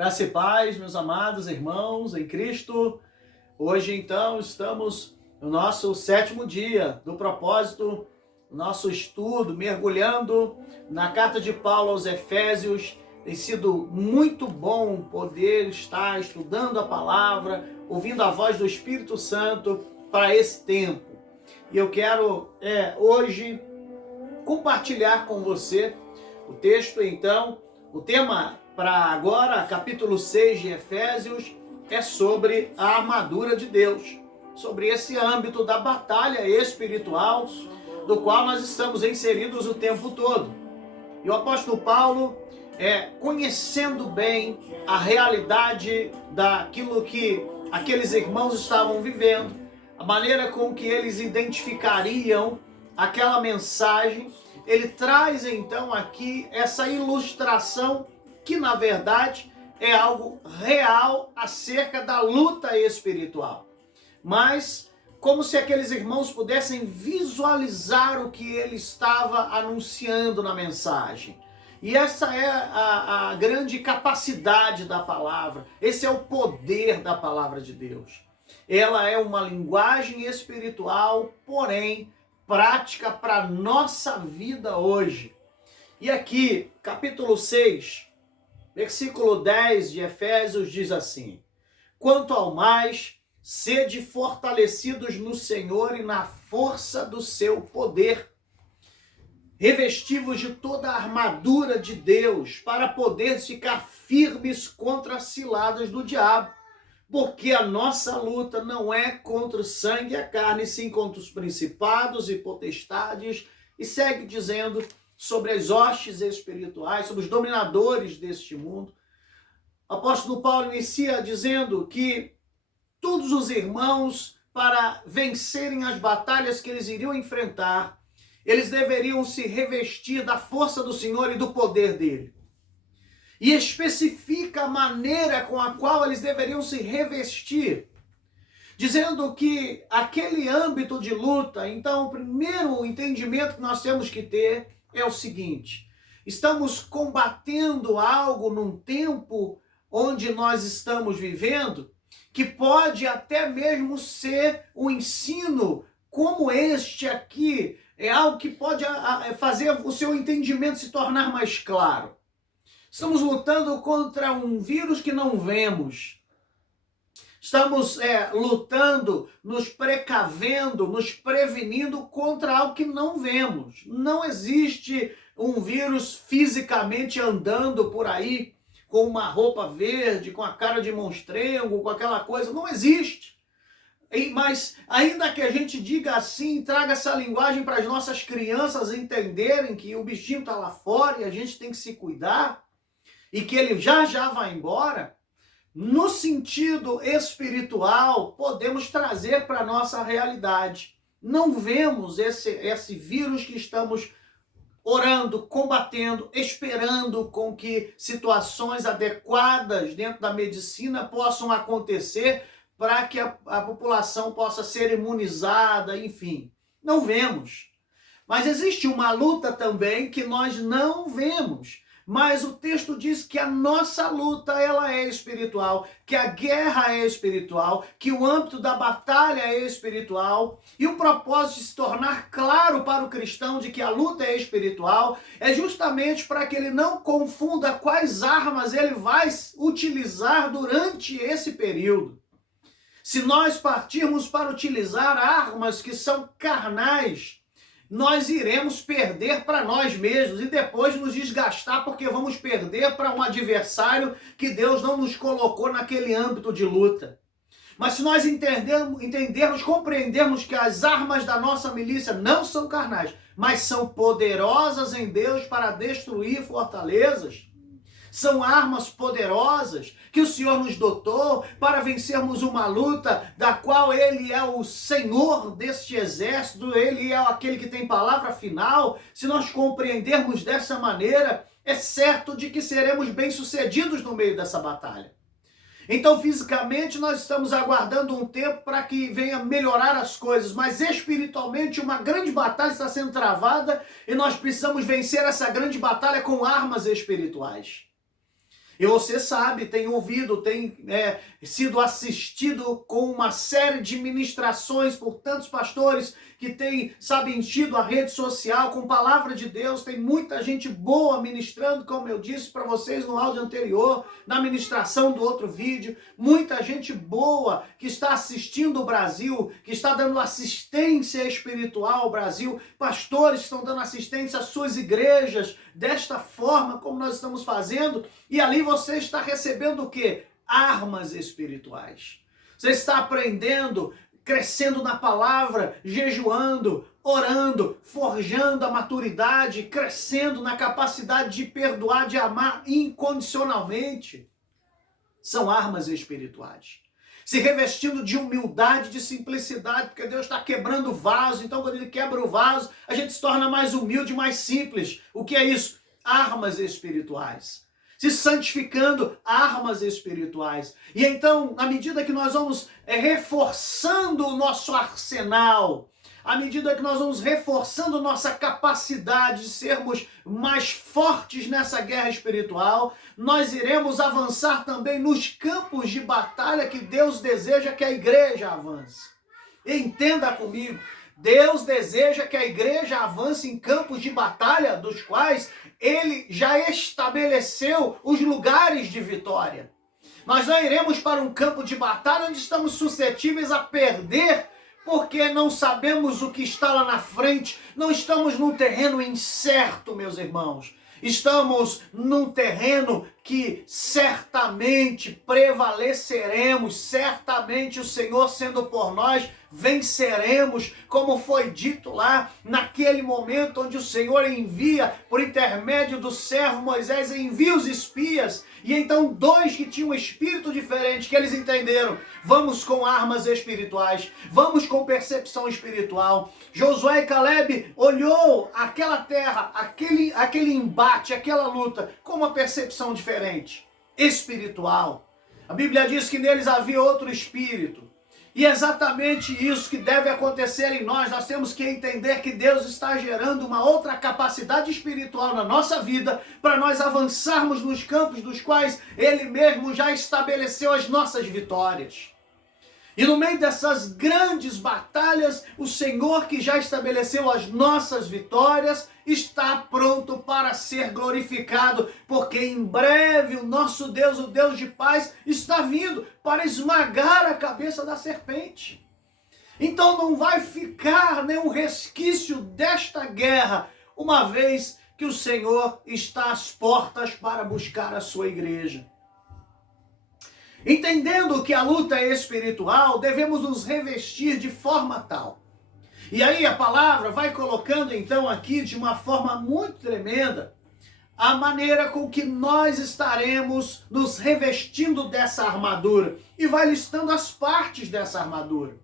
Graça e paz, meus amados irmãos em Cristo. Hoje, então, estamos no nosso 7º dia do propósito, nosso estudo, mergulhando na carta de Paulo aos Efésios. Tem sido muito bom poder estar estudando a palavra, ouvindo a voz do Espírito Santo para esse tempo. E eu quero hoje compartilhar com você o texto, então, o tema para agora, capítulo 6 de Efésios, é sobre a armadura de Deus, sobre esse âmbito da batalha espiritual, do qual nós estamos inseridos o tempo todo. E o apóstolo Paulo, conhecendo bem a realidade daquilo que aqueles irmãos estavam vivendo, a maneira com que eles identificariam aquela mensagem, ele traz então aqui essa ilustração que na verdade é algo real acerca da luta espiritual. Mas como se aqueles irmãos pudessem visualizar o que ele estava anunciando na mensagem. E essa é a grande capacidade da palavra, esse é o poder da palavra de Deus. Ela é uma linguagem espiritual, porém prática para a nossa vida hoje. E aqui, capítulo 6, versículo 10 de Efésios diz assim: quanto ao mais, sede fortalecidos no Senhor e na força do seu poder, revestivos de toda a armadura de Deus, para poder ficar firmes contra as ciladas do diabo. Porque a nossa luta não é contra o sangue e a carne, sim contra os principados e potestades. E segue dizendo sobre as hostes espirituais, sobre os dominadores deste mundo. O apóstolo Paulo inicia dizendo que todos os irmãos, para vencerem as batalhas que eles iriam enfrentar, eles deveriam se revestir da força do Senhor e do poder dele. E especifica a maneira com a qual eles deveriam se revestir, dizendo que aquele âmbito de luta, então o primeiro entendimento que nós temos que ter é o seguinte: estamos combatendo algo num tempo onde nós estamos vivendo, que pode até mesmo ser um ensino como este aqui, é algo que pode fazer o seu entendimento se tornar mais claro. Estamos lutando contra um vírus que não vemos. Estamos lutando, nos precavendo, nos prevenindo contra algo que não vemos. Não existe um vírus fisicamente andando por aí com uma roupa verde, com a cara de monstrengo, com aquela coisa. Não existe. Mas ainda que a gente diga assim, traga essa linguagem para as nossas crianças entenderem que o bichinho está lá fora e a gente tem que se cuidar, e que ele já vai embora, no sentido espiritual, podemos trazer para a nossa realidade. Não vemos esse vírus que estamos orando, combatendo, esperando com que situações adequadas dentro da medicina possam acontecer para que a população possa ser imunizada, enfim. Não vemos. Mas existe uma luta também que nós não vemos. Mas o texto diz que a nossa luta, ela é espiritual, que a guerra é espiritual, que o âmbito da batalha é espiritual, e o propósito de se tornar claro para o cristão de que a luta é espiritual é justamente para que ele não confunda quais armas ele vai utilizar durante esse período. Se nós partirmos para utilizar armas que são carnais, nós iremos perder para nós mesmos e depois nos desgastar porque vamos perder para um adversário que Deus não nos colocou naquele âmbito de luta. Mas se nós entendermos, compreendermos que as armas da nossa milícia não são carnais, mas são poderosas em Deus para destruir fortalezas, são armas poderosas que o Senhor nos dotou para vencermos uma luta da qual Ele é o Senhor deste exército, Ele é aquele que tem palavra final. Se nós compreendermos dessa maneira, é certo de que seremos bem-sucedidos no meio dessa batalha. Então, fisicamente, nós estamos aguardando um tempo para que venha melhorar as coisas, mas espiritualmente uma grande batalha está sendo travada e nós precisamos vencer essa grande batalha com armas espirituais. E você sabe, tem ouvido, tem sido assistido com uma série de ministrações por tantos pastores que têm, sabe, enchido a rede social com palavra de Deus. Tem muita gente boa ministrando, como eu disse para vocês no áudio anterior, na ministração do outro vídeo. Muita gente boa que está assistindo o Brasil, que está dando assistência espiritual ao Brasil. Pastores que estão dando assistência às suas igrejas, desta forma como nós estamos fazendo, e ali você está recebendo o quê? Armas espirituais. Você está aprendendo, crescendo na palavra, jejuando, orando, forjando a maturidade, crescendo na capacidade de perdoar, de amar incondicionalmente. São armas espirituais. Se revestindo de humildade, de simplicidade, porque Deus está quebrando o vaso. Então, quando Ele quebra o vaso, a gente se torna mais humilde, mais simples. O que é isso? Armas espirituais. Se santificando, armas espirituais. E então, à medida que nós vamos reforçando o nosso arsenal, à medida que nós vamos reforçando nossa capacidade de sermos mais fortes nessa guerra espiritual, nós iremos avançar também nos campos de batalha que Deus deseja que a igreja avance. Entenda comigo, Deus deseja que a igreja avance em campos de batalha dos quais Ele já estabeleceu os lugares de vitória. Nós não iremos para um campo de batalha onde estamos suscetíveis a perder, porque não sabemos o que está lá na frente. Não estamos num terreno incerto, meus irmãos. Estamos num terreno que certamente prevaleceremos, certamente o Senhor sendo por nós, venceremos, como foi dito lá naquele momento onde o Senhor envia, por intermédio do servo Moisés, envia os espias, e então 2 que tinham um espírito diferente, que eles entenderam, vamos com armas espirituais, vamos com percepção espiritual. Josué e Caleb olhou aquela terra, aquele embate, aquela luta, com uma percepção diferente, espiritual. A Bíblia diz que neles havia outro espírito. E é exatamente isso que deve acontecer em nós. Nós temos que entender que Deus está gerando uma outra capacidade espiritual na nossa vida para nós avançarmos nos campos dos quais Ele mesmo já estabeleceu as nossas vitórias. E no meio dessas grandes batalhas, o Senhor que já estabeleceu as nossas vitórias está pronto para ser glorificado, porque em breve o nosso Deus, o Deus de paz, está vindo para esmagar a cabeça da serpente. Então não vai ficar nenhum resquício desta guerra, uma vez que o Senhor está às portas para buscar a sua igreja. Entendendo que a luta é espiritual, devemos nos revestir de forma tal. E aí a palavra vai colocando então aqui de uma forma muito tremenda a maneira com que nós estaremos nos revestindo dessa armadura. E vai listando as partes dessa armadura.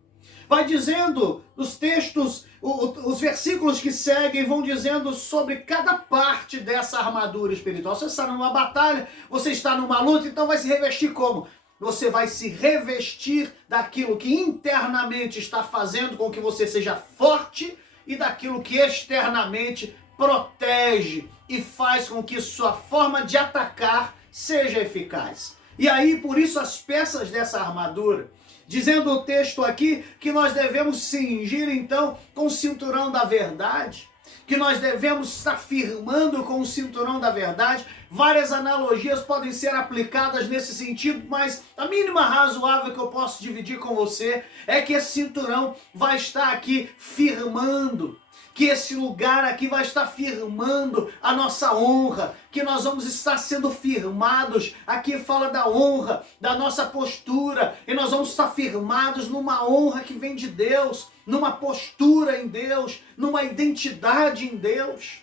Vai dizendo, os textos, os versículos que seguem vão dizendo sobre cada parte dessa armadura espiritual. Você está numa batalha, você está numa luta, então vai se revestir como? Você vai se revestir daquilo que internamente está fazendo com que você seja forte e daquilo que externamente protege e faz com que sua forma de atacar seja eficaz. E aí, por isso, as peças dessa armadura, dizendo o texto aqui que nós devemos cingir então com o cinturão da verdade, que nós devemos estar firmando com o cinturão da verdade. Várias analogias podem ser aplicadas nesse sentido, mas a mínima razoável que eu posso dividir com você é que esse cinturão vai estar aqui firmando, que esse lugar aqui vai estar firmando a nossa honra, que nós vamos estar sendo firmados, aqui fala da honra, da nossa postura, e nós vamos estar firmados numa honra que vem de Deus, numa postura em Deus, numa identidade em Deus.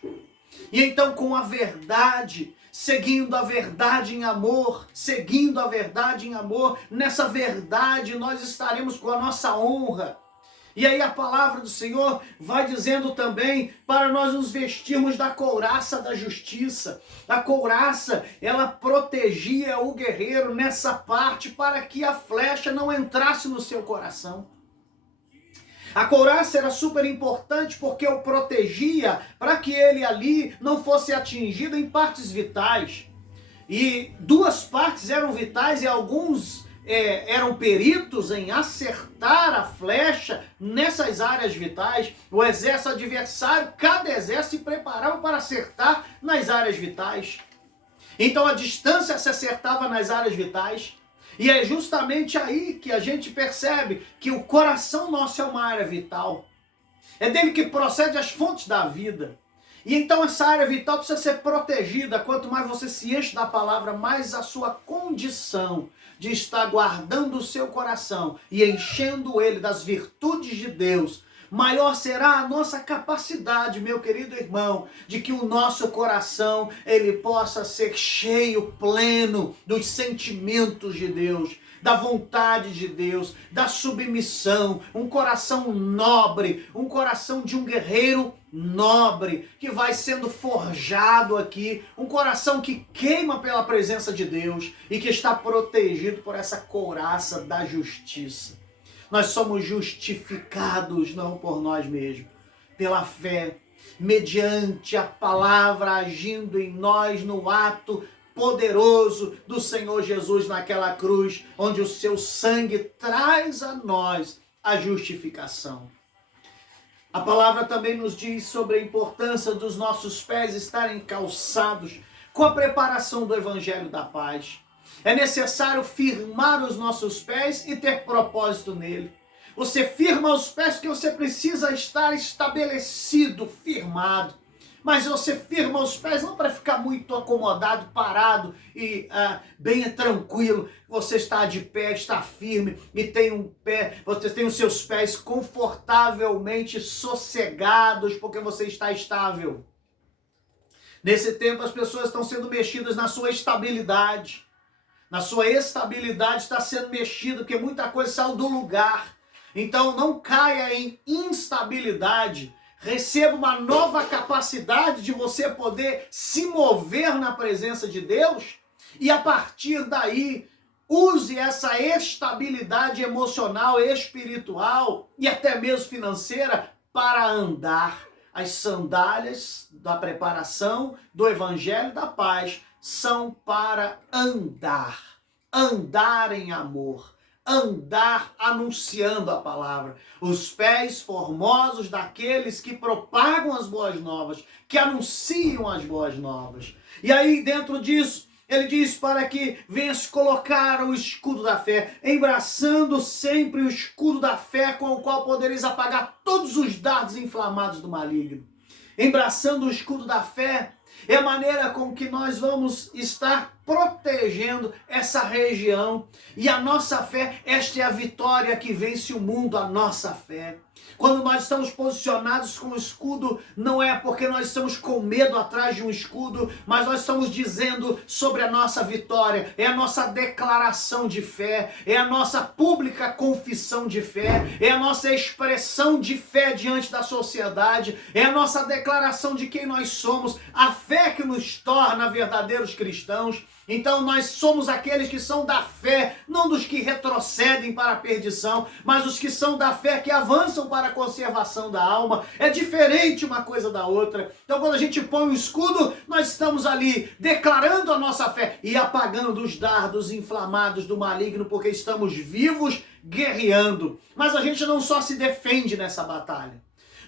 E então com a verdade, seguindo a verdade em amor, nessa verdade nós estaremos com a nossa honra. E aí a palavra do Senhor vai dizendo também para nós nos vestirmos da couraça da justiça. A couraça, ela protegia o guerreiro nessa parte para que a flecha não entrasse no seu coração. A couraça era super importante porque o protegia para que ele ali não fosse atingido em partes vitais. E duas partes eram vitais e alguns eram peritos em acertar a flecha nessas áreas vitais. O exército adversário, cada exército se preparava para acertar nas áreas vitais. Então a distância se acertava nas áreas vitais. E é justamente aí que a gente percebe que o coração nosso é uma área vital. É dele que procede as fontes da vida. E então essa área vital precisa ser protegida. Quanto mais você se enche da palavra, mais a sua condição de estar guardando o seu coração e enchendo ele das virtudes de Deus, maior será a nossa capacidade, meu querido irmão, de que o nosso coração ele possa ser cheio, pleno dos sentimentos de Deus, da vontade de Deus, da submissão, um coração nobre, um coração de um guerreiro nobre, que vai sendo forjado aqui, um coração que queima pela presença de Deus e que está protegido por essa couraça da justiça. Nós somos justificados não por nós mesmos, pela fé, mediante a palavra agindo em nós no ato poderoso do Senhor Jesus naquela cruz, onde o seu sangue traz a nós a justificação. A palavra também nos diz sobre a importância dos nossos pés estarem calçados com a preparação do Evangelho da Paz. É necessário firmar os nossos pés e ter propósito nele. Você firma os pés porque você precisa estar estabelecido, firmado. Mas você firma os pés não para ficar muito acomodado, parado e bem tranquilo. Você está de pé, está firme e tem você tem os seus pés confortavelmente sossegados porque você está estável. Nesse tempo as pessoas estão sendo mexidas na sua estabilidade. Na sua estabilidade está sendo mexida porque muita coisa saiu do lugar. Então não caia em instabilidade. Receba uma nova capacidade de você poder se mover na presença de Deus e a partir daí use essa estabilidade emocional, espiritual e até mesmo financeira para andar. As sandálias da preparação do Evangelho da Paz são para andar, andar em amor. Andar anunciando a palavra, os pés formosos daqueles que propagam as boas novas, que anunciam as boas novas. E aí dentro disso, ele diz para que venhas colocar o escudo da fé, embraçando sempre o escudo da fé com o qual podereis apagar todos os dardos inflamados do maligno. Embraçando o escudo da fé é a maneira com que nós vamos estar protegendo essa região. E a nossa fé, esta é a vitória que vence o mundo, a nossa fé. Quando nós estamos posicionados com o escudo, não é porque nós estamos com medo atrás de um escudo, mas nós estamos dizendo sobre a nossa vitória, é a nossa declaração de fé, é a nossa pública confissão de fé, é a nossa expressão de fé diante da sociedade, é a nossa declaração de quem nós somos, a fé que nos torna verdadeiros cristãos. Então nós somos aqueles que são da fé, não dos que retrocedem para a perdição, mas os que são da fé que avançam para a conservação da alma. É diferente uma coisa da outra. Então quando a gente põe o escudo, nós estamos ali declarando a nossa fé e apagando os dardos inflamados do maligno, porque estamos vivos guerreando. Mas a gente não só se defende nessa batalha.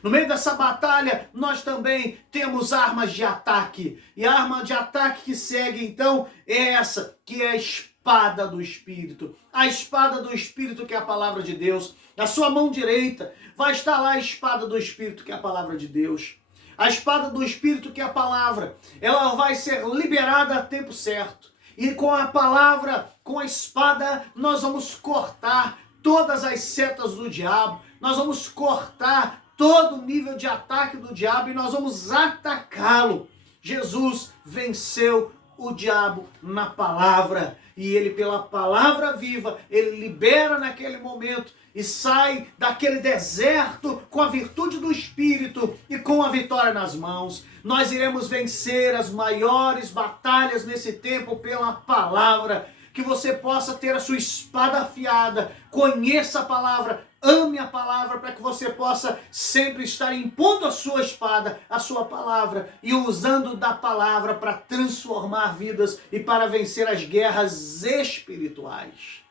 No meio dessa batalha, nós também temos armas de ataque. E a arma de ataque que segue, então, é essa, que é a espada do Espírito. A espada do Espírito, que é a palavra de Deus. Na sua mão direita vai estar lá a espada do Espírito, que é a palavra de Deus. A espada do Espírito, que é a palavra, ela vai ser liberada a tempo certo. E com a palavra, com a espada, nós vamos cortar todas as setas do diabo. Nós vamos cortar todo o nível de ataque do diabo e nós vamos atacá-lo. Jesus venceu o diabo na palavra e ele, pela palavra viva, ele libera naquele momento e sai daquele deserto com a virtude do Espírito e com a vitória nas mãos. Nós iremos vencer as maiores batalhas nesse tempo pela palavra. Que você possa ter a sua espada afiada, conheça a palavra, ame a palavra para que você possa sempre estar impondo a sua espada, a sua palavra, e usando da palavra para transformar vidas e para vencer as guerras espirituais.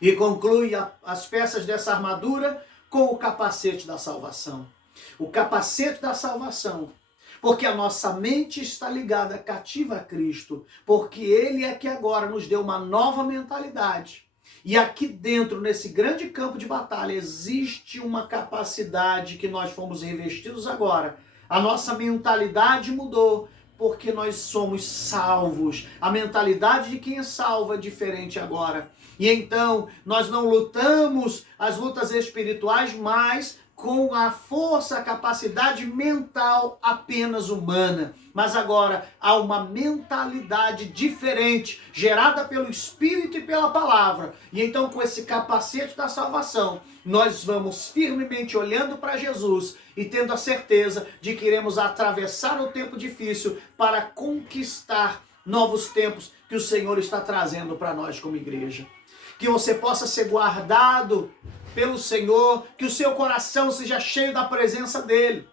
E conclui as peças dessa armadura com o capacete da salvação. O capacete da salvação, porque a nossa mente está ligada, cativa a Cristo, porque Ele é que agora nos deu uma nova mentalidade. E aqui dentro, nesse grande campo de batalha, existe uma capacidade que nós fomos revestidos agora. A nossa mentalidade mudou, porque nós somos salvos. A mentalidade de quem é salvo é diferente agora. E então, nós não lutamos as lutas espirituais, mas com a força, a capacidade mental apenas humana. Mas agora há uma mentalidade diferente, gerada pelo Espírito e pela palavra. E então, com esse capacete da salvação, nós vamos firmemente olhando para Jesus e tendo a certeza de que iremos atravessar o tempo difícil para conquistar novos tempos que o Senhor está trazendo para nós como igreja. Que você possa ser guardado pelo Senhor, que o seu coração seja cheio da presença dEle,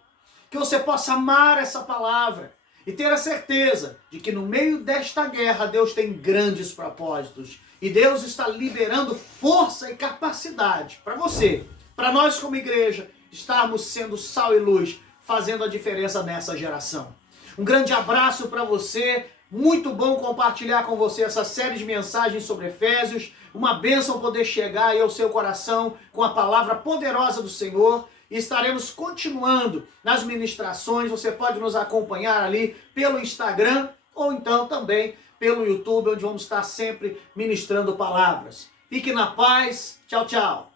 que você possa amar essa palavra e ter a certeza de que no meio desta guerra Deus tem grandes propósitos e Deus está liberando força e capacidade para você, para nós como igreja, estarmos sendo sal e luz, fazendo a diferença nessa geração. Um grande abraço para você. Muito bom compartilhar com você essa série de mensagens sobre Efésios. Uma bênção poder chegar aí ao seu coração com a palavra poderosa do Senhor. E estaremos continuando nas ministrações. Você pode nos acompanhar ali pelo Instagram ou então também pelo YouTube, onde vamos estar sempre ministrando palavras. Fique na paz. Tchau, tchau.